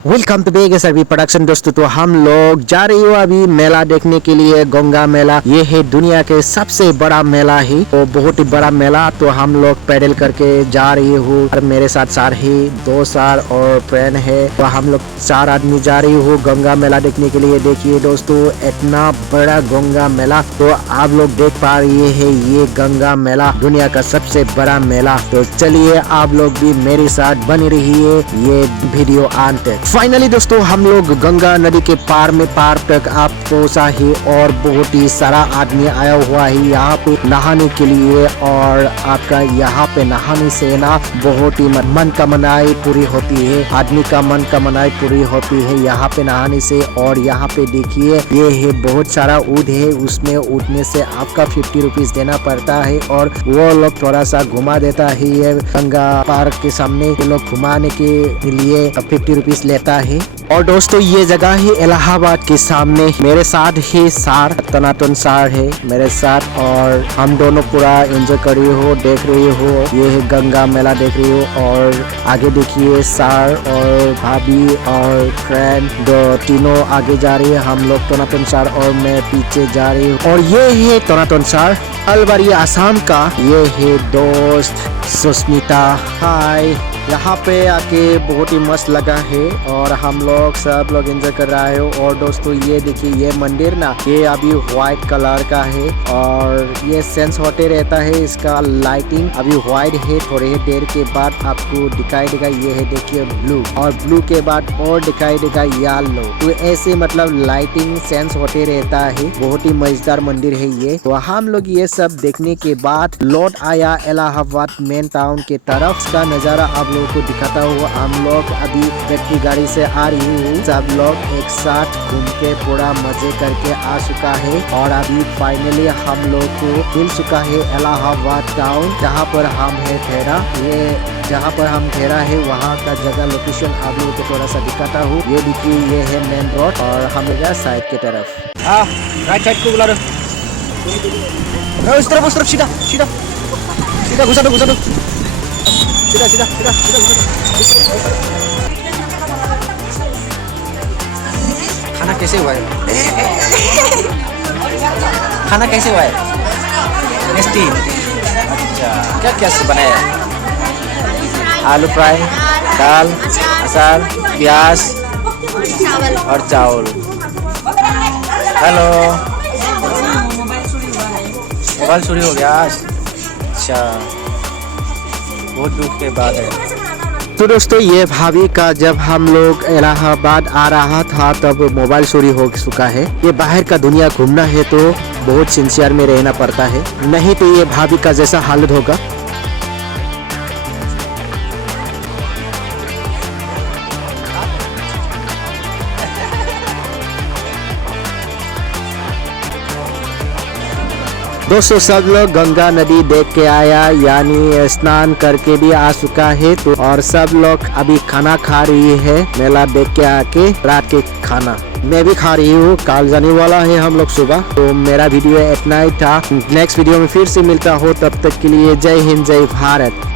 Welcome to Baig Sarvi production. दोस्तों तो हम लोग जा रही हो अभी मेला देखने के लिए, गंगा मेला। ये है दुनिया के सबसे बड़ा मेला है, तो बहुत ही बड़ा मेला। तो हम लोग पैदल करके जा रही हूँ और मेरे साथ सार है, 2 सार और फ्रेंड है। तो हम लोग 4 आदमी जा रही हूँ गंगा मेला देखने के लिए। देखिए दोस्तों, इतना बड़ा गंगा मेला। तो आप लोग देख पा रहे हैं, ये गंगा मेला दुनिया का सबसे बड़ा मेला। तो चलिए आप लोग भी मेरे साथ बनी रहिए ये वीडियो अंत तक। फाइनली दोस्तों हम लोग गंगा नदी के पार तक आप पहुंचा है और बहुत ही सारा आदमी आया हुआ है यहाँ पे नहाने के लिए। और आपका यहाँ पे नहाने से ना बहुत ही मन कामनाएं पूरी होती है, आदमी का मन कामनाएं पूरी होती है यहाँ पे नहाने से। और यहाँ पे देखिए ये है बहुत सारा ऊँट है, उसमें उठने से आपका 50 रुपीज देना पड़ता है। और वो लोग थोड़ा सा घुमा देता है ये गंगा पार्क के सामने, ये लोग घुमाने के लिए 50 रुपीज लेता है। और दोस्तों ये जगह है इलाहाबाद के सामने। मेरे साथ है सार, तनातन सार है मेरे साथ, और हम दोनों पूरा एंजॉय कर रही हो, देख रही हो। ये है गंगा मेला देख रही हो। और आगे देखिए सार और भाभी और फ्रेंड तीनों आगे जा रही है। हम लोग तनातन सार और मैं पीछे जा रही हूँ। और ये है तनातन सार अलबारी आसाम का। ये है दोस्त सुस्मिता। हाय, यहाँ पे आके बहुत ही मस्त लगा है और हम लोग सब लोग एंजॉय कर रहा है। और दोस्तों ये देखिए ये मंदिर ना, ये अभी व्हाइट कलर का है और ये सेंस होते रहता है। इसका लाइटिंग अभी व्हाइट है, थोड़े ही देर के बाद आपको दिखाई देगा। ये है देखिए ब्लू, और ब्लू के बाद और दिखाई देगा येलो। तो ऐसे मतलब लाइटिंग सेंस होते रहता है। बहुत ही मजेदार मंदिर है ये। तो हम लोग ये सब देखने के बाद लौट आया इलाहाबाद मेन टाउन के तरफ। इसका नजारा आप लोगों को दिखाता हुआ हम लोग अभी बैटरी गाड़ी से आ रही हूँ। सब लोग एक साथ घूम के पूरा मजे करके आ चुका है। और अभी फाइनली हम लोग को मिल चुका है इलाहाबाद टाउन, जहाँ पर हम है ठहरा। ये जहाँ पर हम ठहरा है वहाँ का जगह लोकेशन आप लोगों को थोड़ा सा दिखाता हूँ। ये देखिए ये है मेन रोड और हम लोग साइड के तरफ। राइट साइड को बुला रहे, उस तरफ सीधा सीधा सीधा घुसा दो सीधा सीधा सीधा सीधा। खाना कैसे हुआ है? खाना कैसे हुआ है? टेस्टी। अच्छा, क्या क्या बनाया है? आलू फ्राई, दाल, अचार, प्याज और चावल। हेलो, मोबाइल चोरी हो गया आज? अच्छा, बहुत दुख के बाद है। तो दोस्तों ये भाभी का जब हम लोग इलाहाबाद आ रहा था तब मोबाइल चोरी हो चुका है। ये बाहर का दुनिया घूमना है तो बहुत सिंसियर में रहना पड़ता है, नहीं तो ये भाभी का जैसा हालत होगा। दोस्तों सब लोग गंगा नदी देख के आया, यानी स्नान करके भी आ चुका है। तो और सब लोग अभी खाना खा रही है मेला देख के आके। रात के खाना मैं भी खा रही हूँ, कल जाने वाला है हम लोग सुबह। तो मेरा वीडियो इतना ही था, नेक्स्ट वीडियो में फिर से मिलता हो, तब तक के लिए जय हिंद जय भारत।